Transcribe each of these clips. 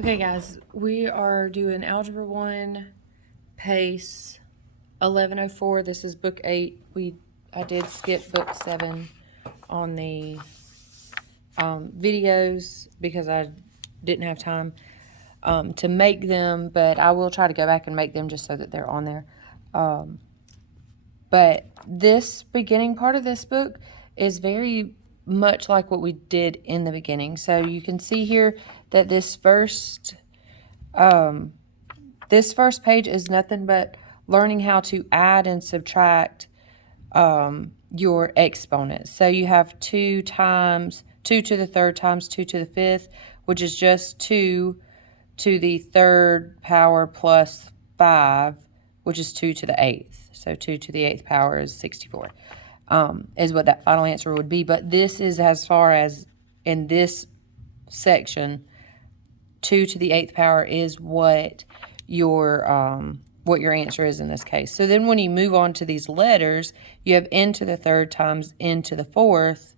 Okay, guys, we are doing Algebra 1, PACE 1104. This is book 8. I did skip book 7 on the videos because I didn't have time to make them, but I will try to go back and make them just so that they're on there. But this beginning part of this book is very much like what we did in the beginning. So you can see here that this first page is nothing but learning how to add and subtract your exponents. So you have 2 times 2 to the third times 2 to the fifth, which is just 2 to the third power plus 5, which is 2 to the eighth. So 2 to the eighth power is 64, is what that final answer would be. But this is as far as in this section, 2 to the eighth power is what your answer is in this case. So then when you move on to these letters, you have n to the third times n to the fourth.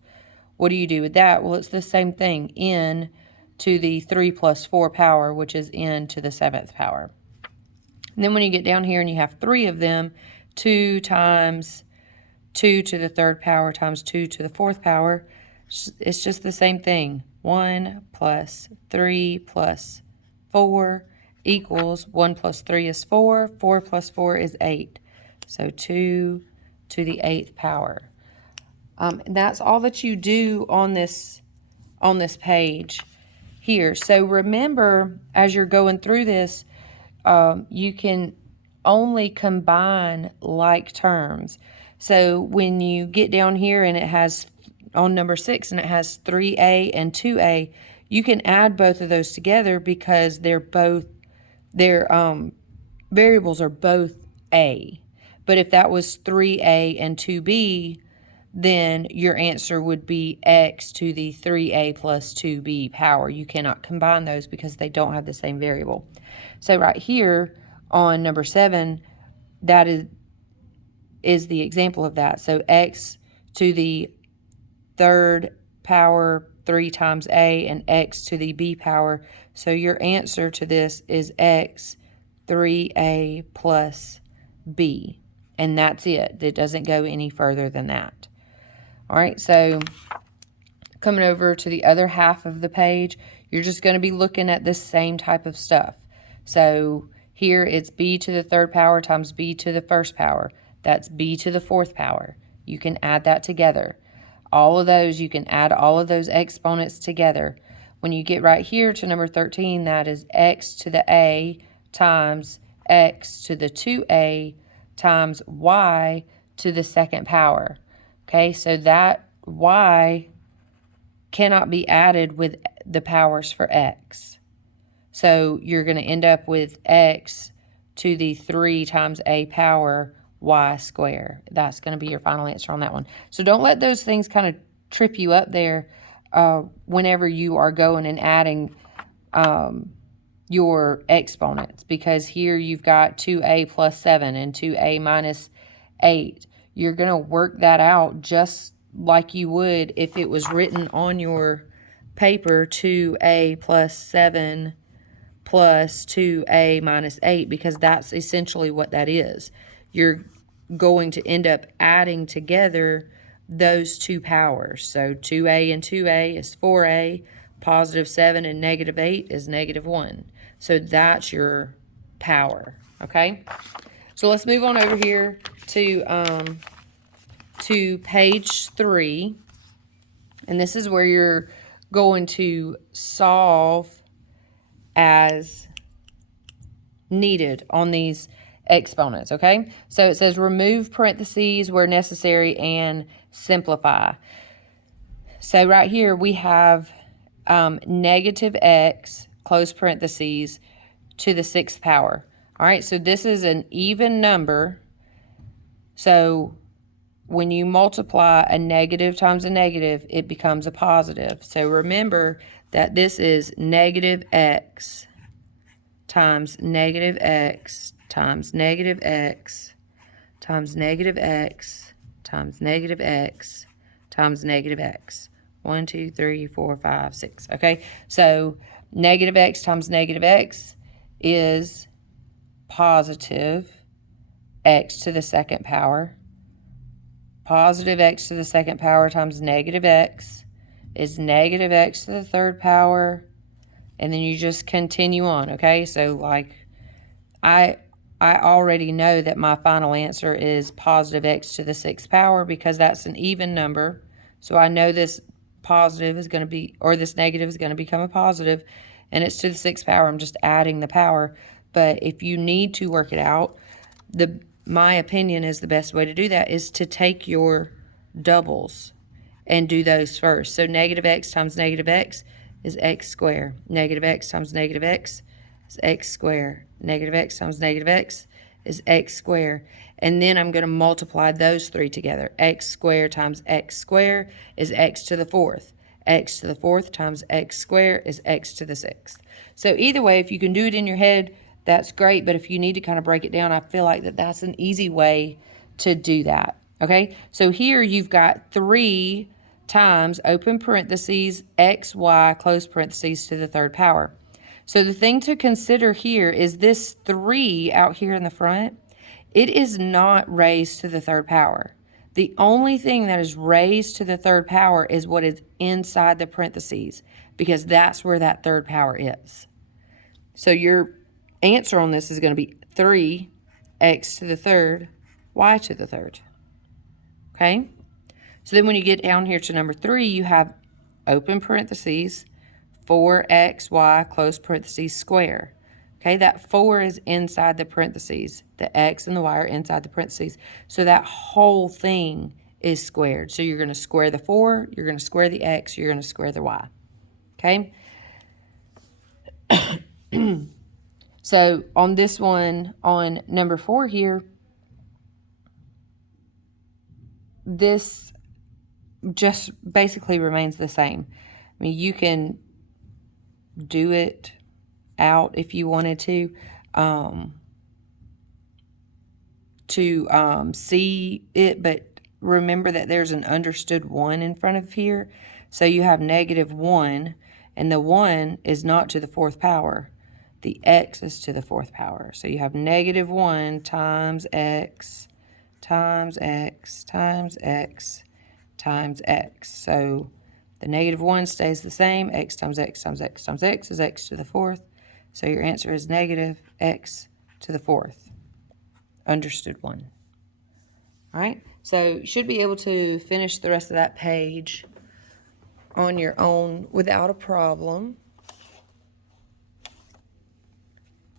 What do you do with that? Well, it's the same thing, n to the 3 plus 4 power, which is n to the 7th power. And then when you get down here and you have 3 of them, 2 times 2 to the third power times 2 to the fourth power, it's just the same thing. 1 plus 3 plus 4 equals 1 plus 3 is 4. 4 plus 4 is 8. So 2 to the 8th power. And that's all that you do on this page here. So remember, as you're going through this, you can only combine like terms. So when you get down here and it has on number 6 and it has 3a and 2a, you can add both of those together because their variables are both a. But if that was 3a and 2b, then your answer would be x to the 3a plus 2b power. You cannot combine those because they don't have the same variable. So right here on number 7, that is the example of that. So x to the third power 3 times a and x to the b power. So your answer to this is x 3a plus b. And that's it. It doesn't go any further than that. All right, so coming over to the other half of the page, you're just going to be looking at this same type of stuff. So here it's b to the third power times b to the first power. That's b to the fourth power. You can add that together. All of those, you can add all of those exponents together. When you get right here to number 13, that is x to the a times x to the 2a times y to the second power. Okay, so that y cannot be added with the powers for x. So you're going to end up with x to the 3 times a power y squared. That's going to be your final answer on that one. So don't let those things kind of trip you up there whenever you are going and adding your exponents, because here you've got 2a plus 7 and 2a minus 8. You're going to work that out just like you would if it was written on your paper, 2a plus 7 plus 2a minus 8, because that's essentially what that is. You're going to end up adding together those two powers. So 2a and 2a is 4a, positive 7 and negative 8 is negative 1. So that's your power, okay? So let's move on over here to page 3. And this is where you're going to solve as needed on these exponents, okay? So it says remove parentheses where necessary and simplify. So right here we have negative x, close parentheses, to the 6th power. All right, so this is an even number. So when you multiply a negative times a negative, it becomes a positive. So remember that this is negative x times negative x times negative x times negative x times negative x times negative x. 1, 2, 3, 4, 5, 6. Okay, so negative x times negative x is positive x to the second power. Positive x to the second power times negative x is negative x to the third power. And then you just continue on, okay? So, like, I already know that my final answer is positive x to the sixth power because that's an even number. So I know this positive is going to be, or this negative is going to become a positive, and it's to the sixth power. I'm just adding the power. But if you need to work it out, my opinion is the best way to do that is to take your doubles and do those first. So negative x times negative x is x squared. Negative x times negative x is x squared. Negative x times negative x is x squared. And then I'm going to multiply those three together. X squared times x squared is x to the fourth. X to the fourth times x squared is x to the sixth. So either way, if you can do it in your head, that's great. But if you need to kind of break it down, I feel like that's an easy way to do that. Okay, so here you've got 3 times, open parentheses, xy, close parentheses, to the third power. So the thing to consider here is this 3 out here in the front, it is not raised to the third power. The only thing that is raised to the third power is what is inside the parentheses, because that's where that third power is. So your answer on this is going to be 3x to the third, y to the third. Okay? So then when you get down here to number 3, you have open parentheses, 4xy, close parentheses, square. Okay, that 4 is inside the parentheses. The x and the y are inside the parentheses. So that whole thing is squared. So you're going to square the 4, you're going to square the x, you're going to square the y. Okay? So on this one, on number 4 here, this just basically remains the same. I mean, you can do it out if you wanted to see it, but remember that there's an understood 1 in front of here. So you have negative 1, and the 1 is not to the fourth power. The x is to the fourth power. So you have negative 1 times x times x times x times x. So the negative 1 stays the same. X times x times x times x is x to the fourth. So your answer is negative x to the fourth. Understood 1. All right. So you should be able to finish the rest of that page on your own without a problem.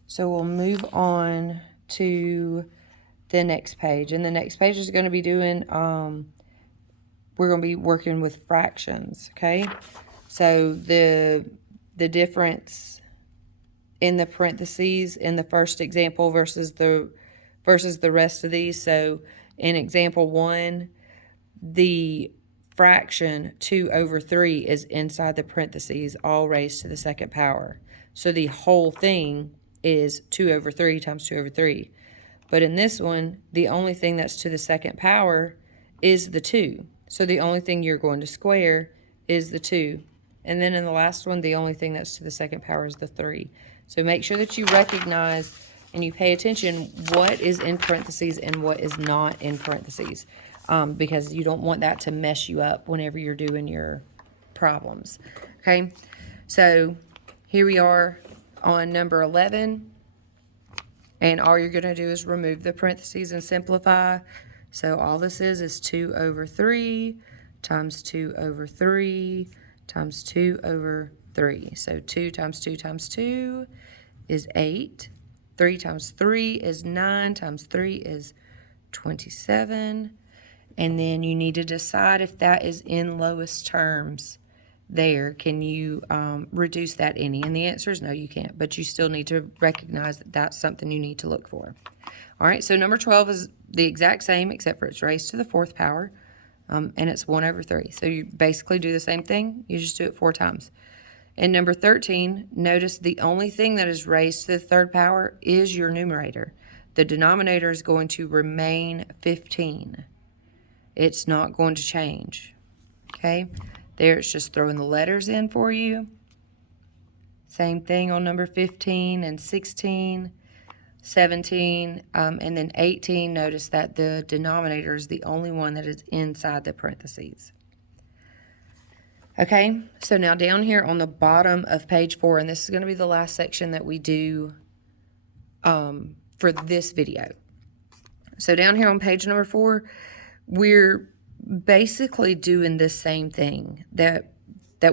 So we'll move on to the next page. And the next page is going to be doing, we're going to be working with fractions, okay? So the difference in the parentheses in the first example versus the rest of these. So in example 1, the fraction 2 over 3 is inside the parentheses, all raised to the second power. So the whole thing is 2 over 3 times 2 over 3. But in this one, the only thing that's to the second power is the 2. So the only thing you're going to square is the 2. And then in the last one, the only thing that's to the second power is the 3. So make sure that you recognize and you pay attention what is in parentheses and what is not in parentheses, because you don't want that to mess you up whenever you're doing your problems. Okay, so here we are on number 11, and all you're going to do is remove the parentheses and simplify. So all this is 2 over 3 times 2 over 3 times 2 over 3. So 2 times 2 times 2 is 8. 3 times 3 is 9 times 3 is 27. And then you need to decide if that is in lowest terms there. Can you reduce that any? And the answer is no, you can't. But you still need to recognize that that's something you need to look for. All right, so number 12 is the exact same except for it's raised to the fourth power. And it's 1 over 3. So you basically do the same thing. You just do it 4 times. And number 13, notice the only thing that is raised to the third power is your numerator. The denominator is going to remain 15. It's not going to change. Okay? There it's just throwing the letters in for you. Same thing on number 15 and 16, 17, and then 18. Notice that the denominator is the only one that is inside the parentheses. Okay, so now down here on the bottom of page 4, and this is going to be the last section that we do for this video. So down here on page number 4, we're basically doing the same thing that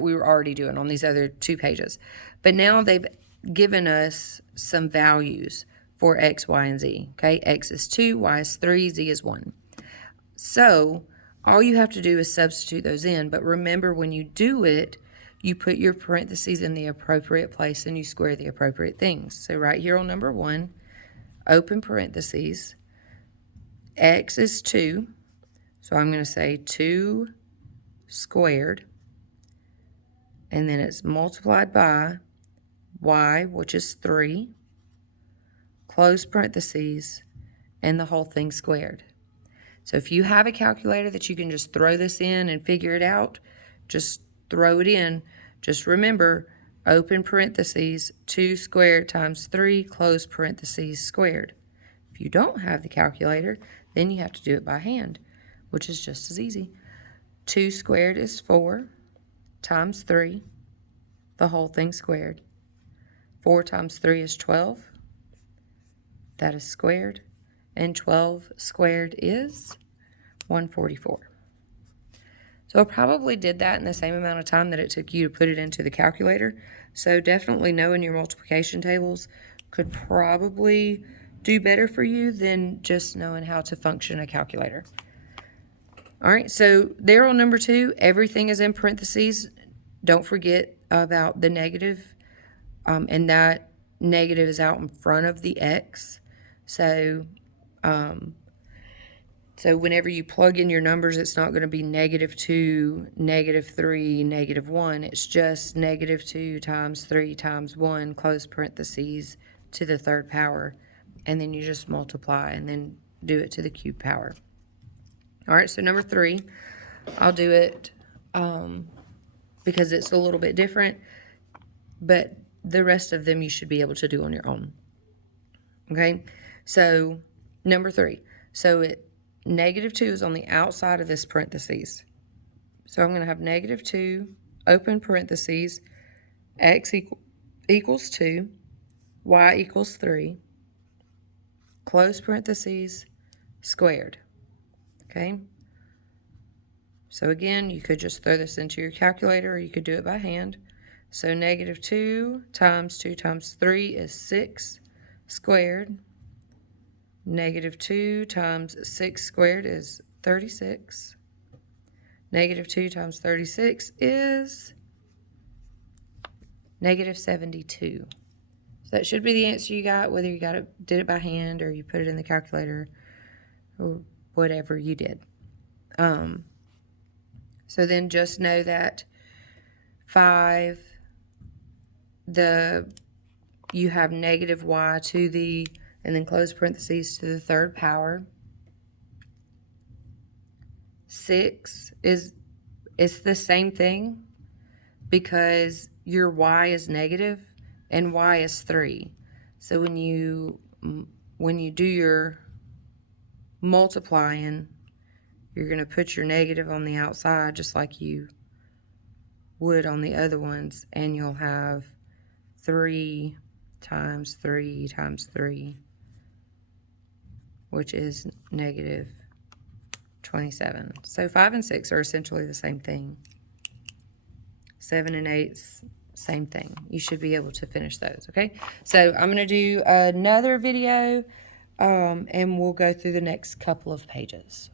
we were already doing on these other 2 pages. But now they've given us some values for x, y, and z. Okay, x is 2, y is 3, z is 1. So all you have to do is substitute those in. But remember, when you do it, you put your parentheses in the appropriate place and you square the appropriate things. So right here on number 1, open parentheses, x is 2. So I'm going to say 2 squared. And then it's multiplied by y, which is 3, close parentheses, and the whole thing squared. So if you have a calculator that you can just throw this in and figure it out, just throw it in. Just remember, open parentheses, 2 squared times 3, close parentheses, squared. If you don't have the calculator, then you have to do it by hand, which is just as easy. 2 squared is 4 times 3, the whole thing squared. 4 times 3 is 12. That is squared. And 12 squared is 144. So I probably did that in the same amount of time that it took you to put it into the calculator. So definitely knowing your multiplication tables could probably do better for you than just knowing how to function a calculator. All right, so there on number 2, everything is in parentheses. Don't forget about the negative, and that negative is out in front of the x. So whenever you plug in your numbers, it's not going to be -2, -3, -1. It's just -2 times 3 times 1, close parentheses, to the 3rd power. And then you just multiply and then do it to the cube power. All right, so number 3, I'll do it because it's a little bit different, but the rest of them you should be able to do on your own. Okay, so number 3. So -2 is on the outside of this parentheses. So I'm going to have -2, open parentheses, x equals 2, y equals 3, close parentheses, squared. Okay? So again, you could just throw this into your calculator or you could do it by hand. So -2 times 3 is 6 squared. -2 times 6 squared is 36. -2 times 36 is -72. So that should be the answer you got, whether you did it by hand or you put it in the calculator or whatever you did. So then just know that 5, you have -y to the, and then close parentheses, to the 3rd power. 6 it's the same thing because your y is negative and y is 3. So when you do your multiplying, you're going to put your negative on the outside just like you would on the other ones, and you'll have 3 times 3 times 3, which is -27. So 5 and 6 are essentially the same thing. 7 and 8, same thing. You should be able to finish those, okay? So I'm going to do another video, and we'll go through the next couple of pages.